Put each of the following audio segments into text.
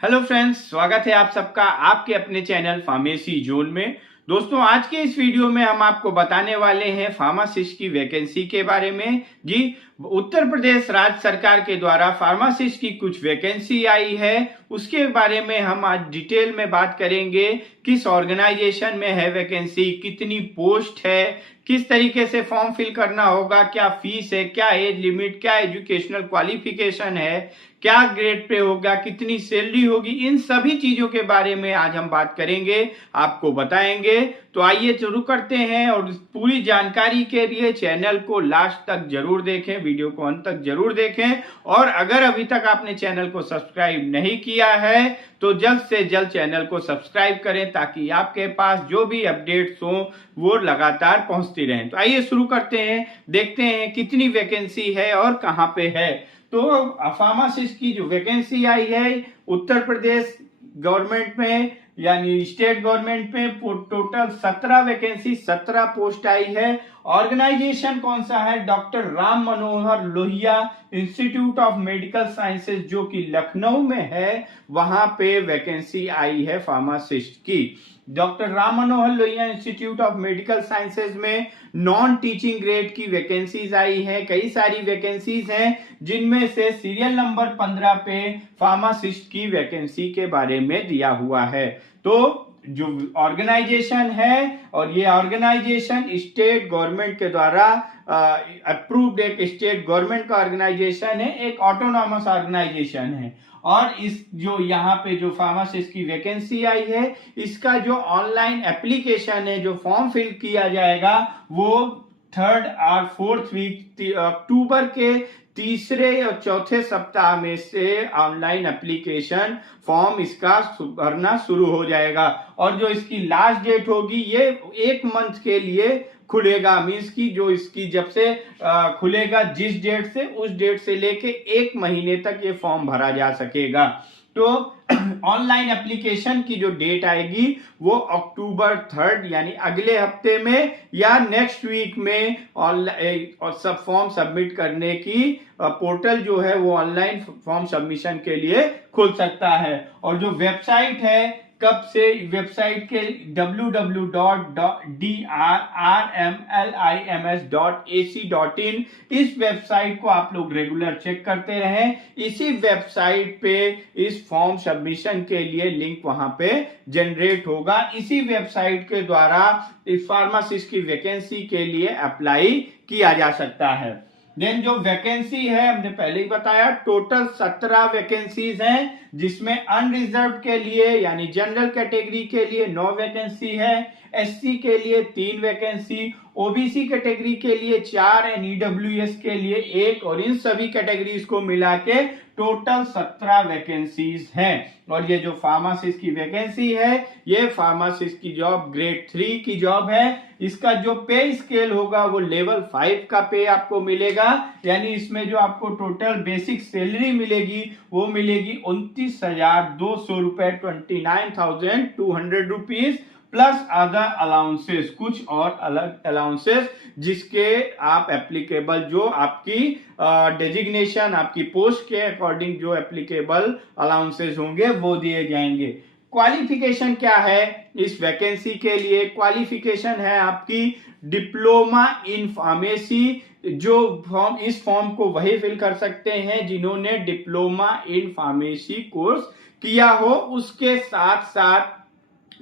Hello friends, स्वागत है आप सबका आपके अपने चैनल फार्मेसी जोन में। दोस्तों, आज के इस वीडियो में हम आपको बताने वाले हैं फार्मासिस्ट की वैकेंसी के बारे में। जी, उत्तर प्रदेश राज्य सरकार के द्वारा फार्मासिस्ट की कुछ वैकेंसी आई है, उसके बारे में हम आज डिटेल में बात करेंगे। किस ऑर्गेनाइजेशन में है वैकेंसी, कितनी पोस्ट है, किस तरीके से फॉर्म फिल करना होगा, क्या फीस है, क्या एज लिमिट, क्या एजुकेशनल क्वालिफिकेशन है, क्या ग्रेड पे होगा, कितनी सैलरी होगी, इन सभी चीजों के बारे में आज हम बात करेंगे, आपको बताएंगे। तो आइए शुरू करते हैं, और पूरी जानकारी के लिए चैनल को लास्ट तक जरूर देखें, वीडियो को अंत तक जरूर देखें। और अगर अभी तक आपने चैनल को सब्सक्राइब नहीं किया है तो जल्द से जल्द चैनल को सब्सक्राइब करें, ताकि आपके पास जो भी अपडेट्स हो वो लगातार पहुंचती रहें। तो आइए शुरू करते हैं, देखते हैं कितनी वैकेंसी है और कहां पे है। तो फार्मासिस्ट की जो वैकेंसी आई है उत्तर प्रदेश गवर्नमेंट में यानी स्टेट गवर्नमेंट में टोटल 17 वैकेंसी 17 पोस्ट आई है। ऑर्गेनाइजेशन कौन सा है? Doctor Ram Manohar Lohia institute of medical sciences, जो कि लखनऊ में है, वहां पे वैकेंसी आई है फार्मासिस्ट की। Doctor Ram Manohar Lohia institute of medical sciences में नॉन टीचिंग ग्रेड की वैकेंसीज आई हैं। कई सारी वैकेंसीज हैं, जिनमें से सीरियल नंबर 15 पे फार्मासिस्ट की वैकेंसी के बारे में दिया हुआ है। तो जो ऑर्गेनाइजेशन है, और ये ऑर्गेनाइजेशन स्टेट गवर्नमेंट के द्वारा अप्रूव्ड एक स्टेट गवर्नमेंट का ऑर्गेनाइजेशन है, एक ऑटोनॉमस ऑर्गेनाइजेशन है। और इस जो यहाँ पे जो फार्मासिस्ट की वैकेंसी आई है, इसका जो ऑनलाइन एप्लीकेशन है, जो फॉर्म फिल किया जाएगा, वो 3rd और 4th वीक अक्टूबर के तीसरे और चौथे सप्ताह में से ऑनलाइन एप्लीकेशन फॉर्म इसका भरना शुरू हो जाएगा। और जो इसकी लास्ट डेट होगी, ये 1 मंथ के लिए खुलेगा। मीन्स की जो इसकी जब से खुलेगा, जिस डेट से, उस डेट से लेके 1 महीने तक ये फॉर्म भरा जा सकेगा। तो ऑनलाइन एप्लीकेशन की जो डेट आएगी वो अक्टूबर 3rd यानी अगले हफ्ते में या नेक्स्ट वीक में और सब फॉर्म सबमिट करने की पोर्टल जो है वो ऑनलाइन फॉर्म सबमिशन के लिए खुल सकता है। और जो वेबसाइट है, कब से वेबसाइट के www.drrmlims.ac.in, इस वेबसाइट को आप लोग रेगुलर चेक करते रहें। इसी वेबसाइट पे इस फॉर्म सबमिशन के लिए लिंक वहां पे जनरेट होगा। इसी वेबसाइट के द्वारा इस फार्मासिस्ट की वैकेंसी के लिए अप्लाई किया जा सकता है। देन जो वैकेंसी है, हमने पहले ही बताया, टोटल 17 वैकेंसीज हैं, जिसमें अनरिजर्व के लिए यानी जनरल कैटेगरी के लिए 9 वैकेंसी है, एससी के लिए 3 वैकेंसी, ओबीसी कैटेगरी के लिए 4 एंड ईडब्ल्यूएस के लिए 1, और इन सभी कैटेगरीज को मिला के टोटल 17 वैकेंसीज हैं। और ये जो फार्मासिस्ट की वैकेंसी है, ये फार्मासिस्ट की जॉब ग्रेड 3 की जॉब है। इसका जो पे स्केल होगा वो लेवल 5 का पे आपको मिलेगा, यानी इसमें जो आपको टोटल बेसिक सैलरी मिलेगी वो मिलेगी 29,200 रुपए, 29,200 रुपीज, प्लस अदर अलाउंसेस, कुछ और अलग अलाउंसेस जिसके आप एप्लीकेबल, जो आपकी डेजिग्नेशन, आपकी पोस्ट के अकॉर्डिंग जो एप्लीकेबल अलाउंसेस होंगे वो दिए जाएंगे। क्वालिफिकेशन क्या है इस वैकेंसी के लिए? क्वालिफिकेशन है आपकी डिप्लोमा इन फार्मेसी। जो फॉर्म, इस फॉर्म को वही फिल कर सकते हैं जिन्होंने डिप्लोमा इन फार्मेसी कोर्स किया हो। उसके साथ साथ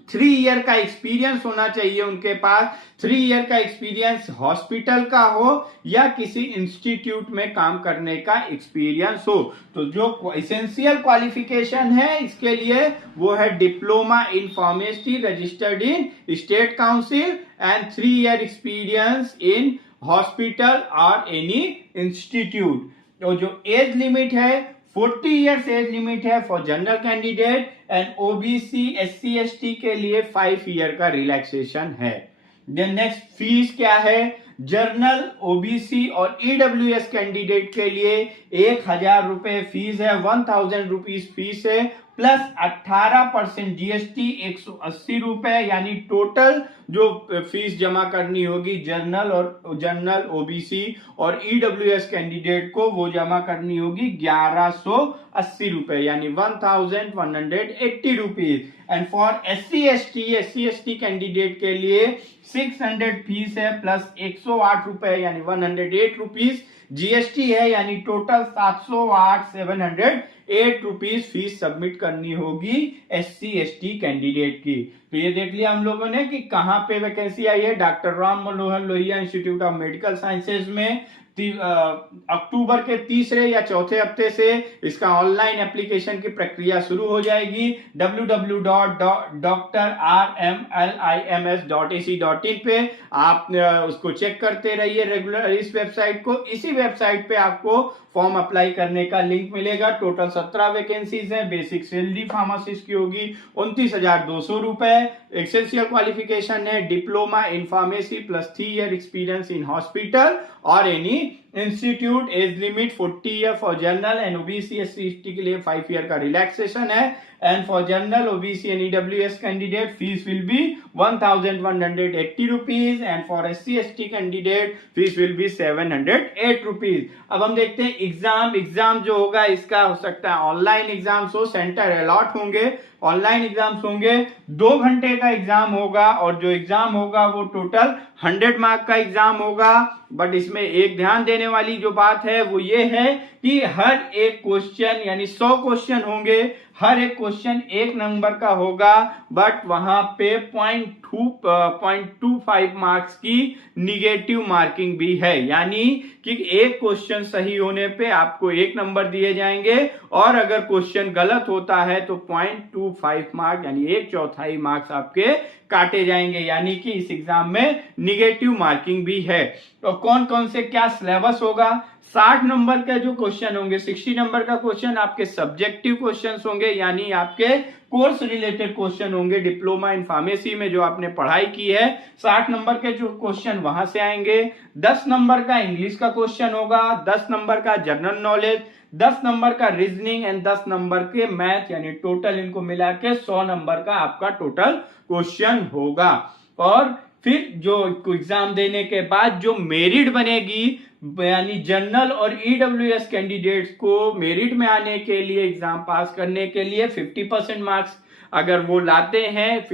3 ईयर का एक्सपीरियंस होना चाहिए उनके पास। 3 ईयर का एक्सपीरियंस हॉस्पिटल का हो या किसी इंस्टीट्यूट में काम करने का एक्सपीरियंस हो। तो जो एसेंशियल क्वालिफिकेशन है इसके लिए वो है diploma in pharmacy registered in state council and 3 year experience in hospital और एनी इंस्टीट्यूट। तो जो एज लिमिट है 40 ईयर्स एज लिमिट है for general candidate, and OBC SC ST के लिए 5 ईयर का रिलैक्सेशन है। देन नेक्स्ट फीस क्या है? जर्नल, ओबीसी और ईडब्ल्यूएस कैंडिडेट के लिए 1,000 रुपए फीस है, 1,000 रुपीज फीस है प्लस 18% जीएसटी 180 रुपए, यानी टोटल जो फीस जमा करनी होगी जनरल ओबीसी और ईडब्ल्यूएस कैंडिडेट को वो जमा करनी होगी 1180 रुपए, यानी 1180 rupees. And for SC ST candidate के लिए 600 फीस है प्लस 108 रुपए, यानी 108 रुपीज जीएसटी है, यानी टोटल 708 रुपीज फीस सबमिट करनी होगी एससी एसटी कैंडिडेट की। तो ये देख लिया हम लोगों ने कि कहां पे वैकेंसी आई है। Doctor Ram Manohar Lohia institute of medical sciences में अक्टूबर के तीसरे या चौथे हफ्ते से इसका ऑनलाइन एप्लीकेशन की प्रक्रिया शुरू हो जाएगी। www.drmlims.ac.in पे आप उसको चेक करते रहिए रेगुलर इस वेबसाइट को। इसी वेबसाइट पे आपको फॉर्म अप्लाई करने का लिंक मिलेगा। टोटल 17 वैकेंसीज है। बेसिक सैलरी फार्मासिस्ट की होगी 29,200 रुपए। एसेंशियल क्वालिफिकेशन है diploma in pharmacy plus 3 year experience in hospital और any institute. Age limit 40 year for general and OBC SC के लिए 5 ईयर का रिलैक्सेशन है। And for general OBC and EWS candidate fee will be 1180 rupees and for SC ST candidate fee will be 708 rupees. अब हम देखते हैं exam जो होगा इसका हो सकता है ऑनलाइन एग्जाम्स हो, सेंटर अलॉट होंगे, ऑनलाइन एग्जाम्स होंगे। 2 घंटे का एग्जाम होगा और जो एग्जाम होगा वो टोटल 100 मार्क का एग्जाम होगा। बट इसमें एक ध्यान देने वाली जो बात है वो ये है कि हर एक क्वेश्चन यानी 100 क्वेश्चन होंगे, हर एक क्वेश्चन 1 नंबर का होगा, बट वहां पे 0.25 मार्क्स की निगेटिव मार्किंग भी है, यानी कि एक क्वेश्चन सही होने पे आपको 1 नंबर दिए जाएंगे और अगर क्वेश्चन गलत होता है तो 0.25 मार्क यानी 1/4 मार्क्स आपके काटे जाएंगे, यानी कि इस एग्जाम में निगेटिव मार्किंग भी है। तो कौन कौन से क्या सिलेबस होगा। 60 नंबर का जो क्वेश्चन होंगे, 60 नंबर का क्वेश्चन आपके सब्जेक्टिव क्वेश्चंस होंगे, यानी आपके कोर्स रिलेटेड क्वेश्चन होंगे। डिप्लोमा इन फार्मेसी में जो आपने पढ़ाई की है 60 नंबर के जो क्वेश्चन वहां से आएंगे। 10 नंबर का इंग्लिश का क्वेश्चन होगा, 10 नंबर का जनरल नॉलेज, 10 नंबर का रीजनिंग एंड 10 नंबर के मैथ, यानी टोटल इनको मिला के 100 नंबर का आपका टोटल क्वेश्चन होगा। और फिर जो एग्जाम देने के बाद जो मेरिट बनेगी, यानी जनरल और ईडब्ल्यूएस कैंडिडेट्स को मेरिट में आने के लिए एग्जाम पास करने के लिए 50% मार्क्स अगर वो लाते हैं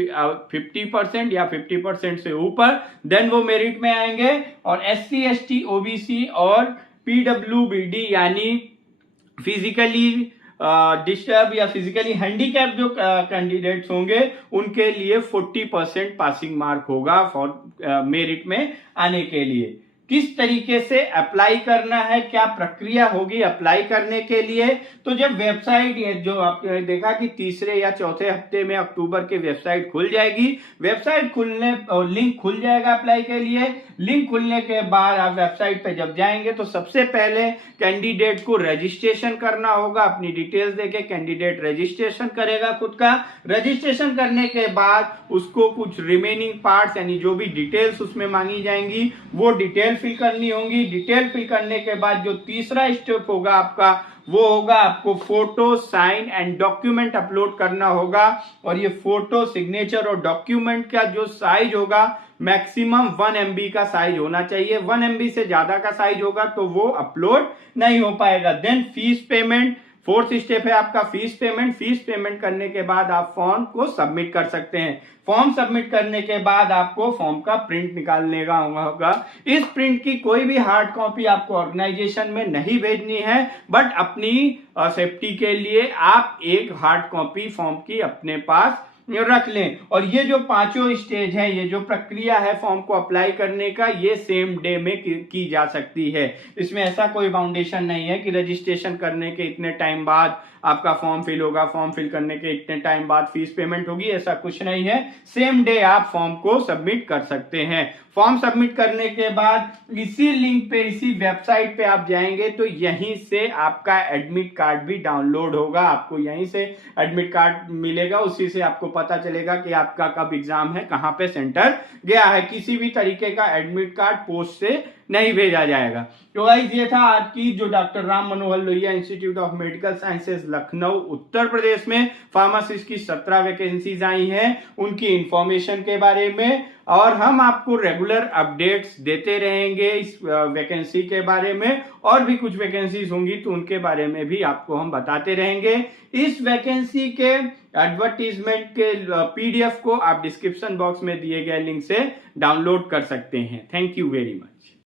50% या 50% से ऊपर, देन वो मेरिट में आएंगे। और एससी एसटी ओबीसी और पीडब्ल्यूबीडी यानी फिजिकली डिस्टर्ब या फिजिकली हैंडीकैप जो कैंडिडेट्स होंगे उनके लिए 40% पासिंग मार्क होगा फॉर मेरिट में आने के लिए। किस तरीके से अप्लाई करना है, क्या प्रक्रिया होगी अप्लाई करने के लिए। तो जब वेबसाइट जो आपने देखा कि तीसरे या चौथे हफ्ते में अक्टूबर की वेबसाइट खुल जाएगी, वेबसाइट खुलने और लिंक खुल जाएगा अप्लाई के लिए। लिंक खुलने के बाद आप वेबसाइट पे जब जाएंगे तो सबसे पहले कैंडिडेट को रजिस्ट्रेशन करना होगा। अपनी डिटेल्स देके कैंडिडेट रजिस्ट्रेशन करेगा खुद का। रजिस्ट्रेशन करने के बाद उसको कुछ रिमेनिंग पार्ट्स यानी जो भी डिटेल्स उसमें मांगी जाएंगी वो डिटेल फिल करनी होंगी। डिटेल फिल करने के बाद जो तीसरा स्टेप होगा आपका वो होगा आपको photo, sign and document upload करना होगा। और ये फोटो, सिग्नेचर और डॉक्यूमेंट का जो साइज होगा मैक्सिमम 1 MB का साइज होना चाहिए। 1 MB से ज्यादा का साइज होगा तो वो अपलोड नहीं हो पाएगा। Then fees payment, 4th step है आपका फीस पेमेंट। फीस पेमेंट करने के बाद आप फॉर्म को सबमिट कर सकते हैं। फॉर्म सबमिट करने के बाद आपको फॉर्म का प्रिंट निकालने का होगा। इस प्रिंट की कोई भी हार्ड कॉपी आपको ऑर्गेनाइजेशन में नहीं भेजनी है, बट अपनी सेफ्टी के लिए आप एक हार्ड कॉपी फॉर्म की अपने पास रख लें। और ये जो 5 स्टेज है, ये जो प्रक्रिया है फॉर्म को अप्लाई करने का, ये सेम डे में की जा सकती है। इसमें ऐसा कोई बाउंडेशन नहीं है कि रजिस्ट्रेशन करने के इतने टाइम बाद आपका फॉर्म फिल होगा, फॉर्म फिल करने के इतने टाइम बाद फीस पेमेंट होगी, ऐसा कुछ नहीं है। सेम डे आप फॉर्म को सबमिट कर सकते हैं। फॉर्म सबमिट करने के बाद इसी लिंक पे, इसी वेबसाइट पे आप जाएंगे तो यहीं से आपका एडमिट कार्ड भी डाउनलोड होगा। आपको यहीं से एडमिट कार्ड मिलेगा, उसी से आपको पता चलेगा कि आपका कब एग्जाम है, कहां पे सेंटर गया है। किसी भी तरीके का एडमिट कार्ड पोस्ट से नहीं भेजा जाएगा। तो गाइस ये था आज की जो doctor Ram Manohar Lohia institute of medical sciences Lucknow Uttar Pradesh में फार्मासिस्ट की 17 वैकेंसीज आई हैं उनकी इंफॉर्मेशन के बारे में, और हम आपको रेगुलर अपडेट्स देते रहेंगे इस वैकेंसी के बारे में। और भी कुछ वैकेंसीज होंगी तो उनके बारे में भी आपको हम बताते रहेंगे। इस वैकेंसी के एडवर्टीजमेंट के पीडीएफ को आप डिस्क्रिप्शन बॉक्स में दिए गए लिंक से डाउनलोड कर सकते हैं। Thank you very much.